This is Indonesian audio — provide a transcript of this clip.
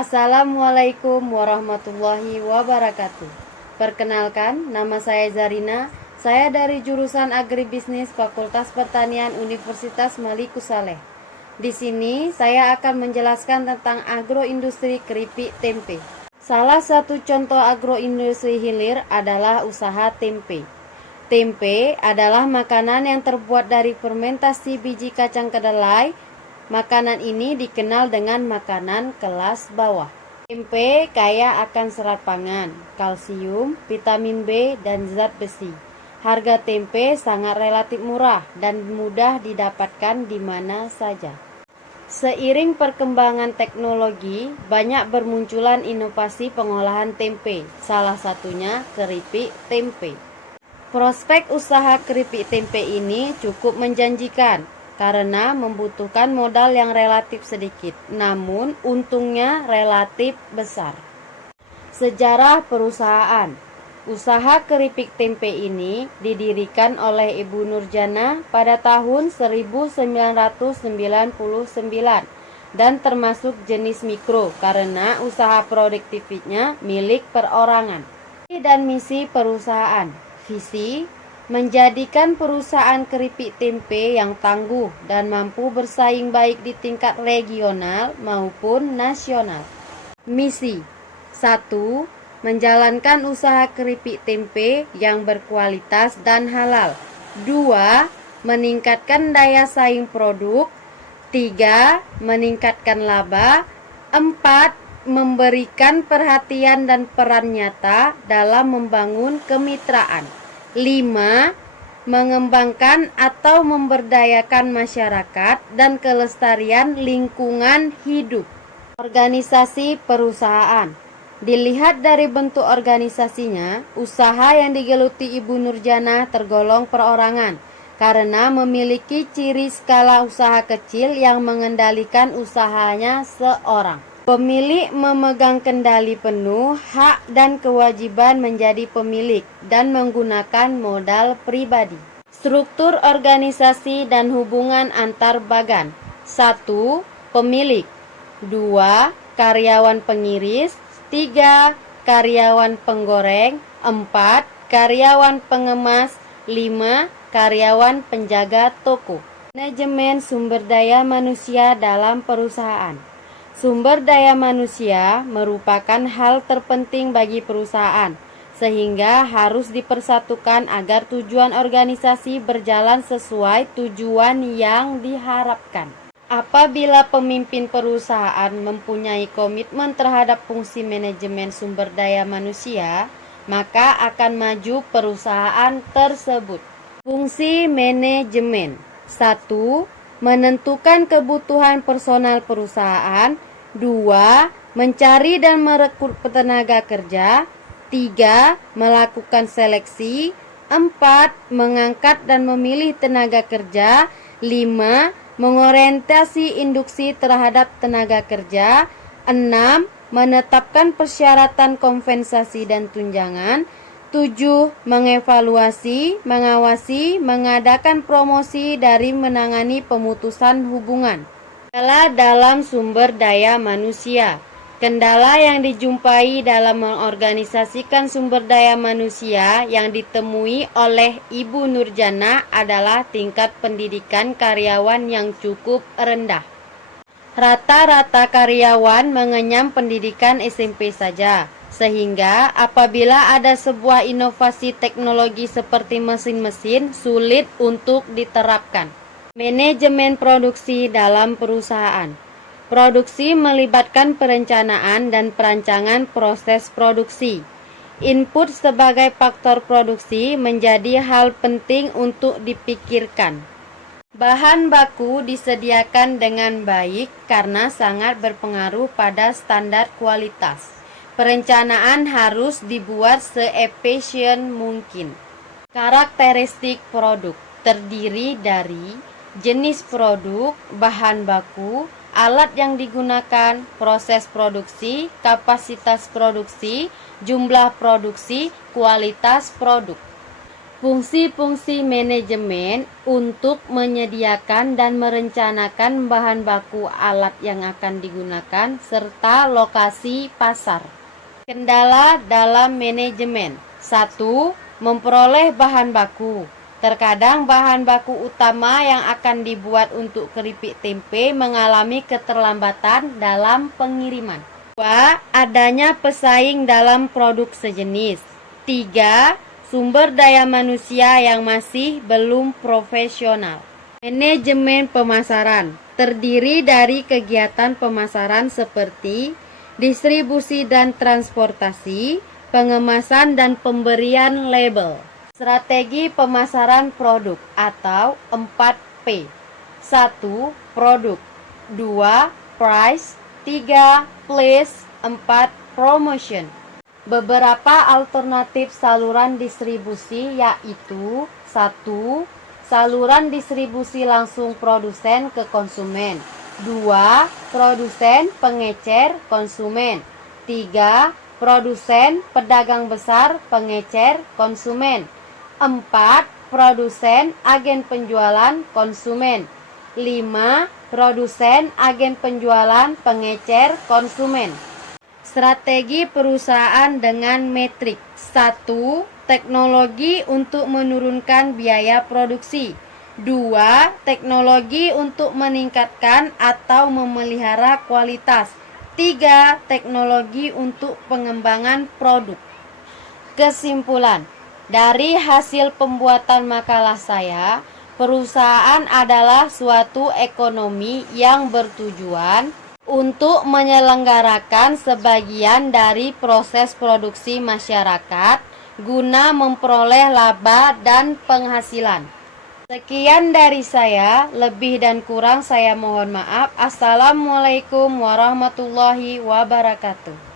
Assalamualaikum warahmatullahi wabarakatuh. Perkenalkan, nama saya Zarina. Saya dari jurusan Agribisnis Fakultas Pertanian Universitas Maliku Saleh. Di sini saya akan menjelaskan tentang agroindustri keripik tempe. Salah satu contoh agroindustri hilir adalah usaha tempe. Tempe adalah makanan yang terbuat dari fermentasi biji kacang kedelai. Makanan ini dikenal dengan makanan kelas bawah. Tempe kaya akan serat pangan, kalsium, vitamin B, dan zat besi. Harga tempe sangat relatif murah dan mudah didapatkan di mana saja. Seiring perkembangan teknologi, banyak bermunculan inovasi pengolahan tempe, salah satunya keripik tempe. Prospek usaha keripik tempe ini cukup menjanjikan karena membutuhkan modal yang relatif sedikit, namun untungnya relatif besar. Sejarah perusahaan. Usaha keripik tempe ini didirikan oleh Ibu Nurjana pada tahun 1999 dan termasuk jenis mikro karena usaha produktifnya milik perorangan. Visi dan misi perusahaan. Visi menjadikan perusahaan keripik tempe yang tangguh dan mampu bersaing baik di tingkat regional maupun nasional. Misi 1. Menjalankan usaha keripik tempe yang berkualitas dan halal. 2. Meningkatkan daya saing produk. 3. Meningkatkan laba. 4. Memberikan perhatian dan peran nyata dalam membangun kemitraan. 5. Mengembangkan atau memberdayakan masyarakat dan kelestarian lingkungan hidup. Organisasi perusahaan. Dilihat dari bentuk organisasinya, usaha yang digeluti Ibu Nurjana tergolong perorangan karena memiliki ciri skala usaha kecil yang mengendalikan usahanya seorang. Pemilik memegang kendali penuh, hak dan kewajiban menjadi pemilik dan menggunakan modal pribadi. Struktur organisasi dan hubungan antar bagan. 1. Pemilik. 2. Karyawan pengiris. 3. Karyawan penggoreng. 4. Karyawan pengemas. 5. Karyawan penjaga toko. Manajemen sumber daya manusia dalam perusahaan. Sumber daya manusia merupakan hal terpenting bagi perusahaan, sehingga harus dipersatukan agar tujuan organisasi berjalan sesuai tujuan yang diharapkan. Apabila pemimpin perusahaan mempunyai komitmen terhadap fungsi manajemen sumber daya manusia, maka akan maju perusahaan tersebut. Fungsi manajemen. 1. Menentukan kebutuhan personal perusahaan. 2. Mencari dan merekrut tenaga kerja. 3. Melakukan seleksi. 4. Mengangkat dan memilih tenaga kerja. 5. Mengorientasi induksi terhadap tenaga kerja. 6. Menetapkan persyaratan kompensasi dan tunjangan. 7. Mengevaluasi, mengawasi, mengadakan promosi dari menangani pemutusan hubungan. Kendala dalam sumber daya manusia. Kendala yang dijumpai dalam mengorganisasikan sumber daya manusia yang ditemui oleh Ibu Nurjana adalah tingkat pendidikan karyawan yang cukup rendah. Rata-rata karyawan mengenyam pendidikan SMP saja, sehingga apabila ada sebuah inovasi teknologi seperti mesin-mesin sulit untuk diterapkan. Manajemen produksi dalam perusahaan. Produksi melibatkan perencanaan dan perancangan proses produksi. Input sebagai faktor produksi menjadi hal penting untuk dipikirkan. Bahan baku disediakan dengan baik karena sangat berpengaruh pada standar kualitas. Perencanaan harus dibuat seefisien mungkin. Karakteristik produk terdiri dari jenis produk, bahan baku, alat yang digunakan, proses produksi, kapasitas produksi, jumlah produksi, kualitas produk. Fungsi-fungsi manajemen untuk menyediakan dan merencanakan bahan baku alat yang akan digunakan serta lokasi pasar. Kendala dalam manajemen. 1. Memperoleh bahan baku. Terkadang bahan baku utama yang akan dibuat untuk keripik tempe mengalami keterlambatan dalam pengiriman. 2. Adanya pesaing dalam produk sejenis. 3. Sumber daya manusia yang masih belum profesional. Manajemen pemasaran terdiri dari kegiatan pemasaran seperti distribusi dan transportasi, pengemasan dan pemberian label. Strategi pemasaran produk atau 4P. 1. Produk. 2. Price. 3. Place. 4. Promotion. Beberapa alternatif saluran distribusi yaitu 1. Saluran distribusi langsung produsen ke konsumen. 2. Produsen pengecer konsumen. 3. Produsen pedagang besar pengecer konsumen. 4. Produsen agen penjualan konsumen. 5. Produsen agen penjualan pengecer konsumen. Strategi perusahaan dengan metrik. 1. Teknologi untuk menurunkan biaya produksi. 2. Teknologi untuk meningkatkan atau memelihara kualitas. 3. Teknologi untuk pengembangan produk. Kesimpulan. Dari hasil pembuatan makalah saya, perusahaan adalah suatu ekonomi yang bertujuan untuk menyelenggarakan sebagian dari proses produksi masyarakat guna memperoleh laba dan penghasilan. Sekian dari saya, lebih dan kurang saya mohon maaf. Assalamualaikum warahmatullahi wabarakatuh.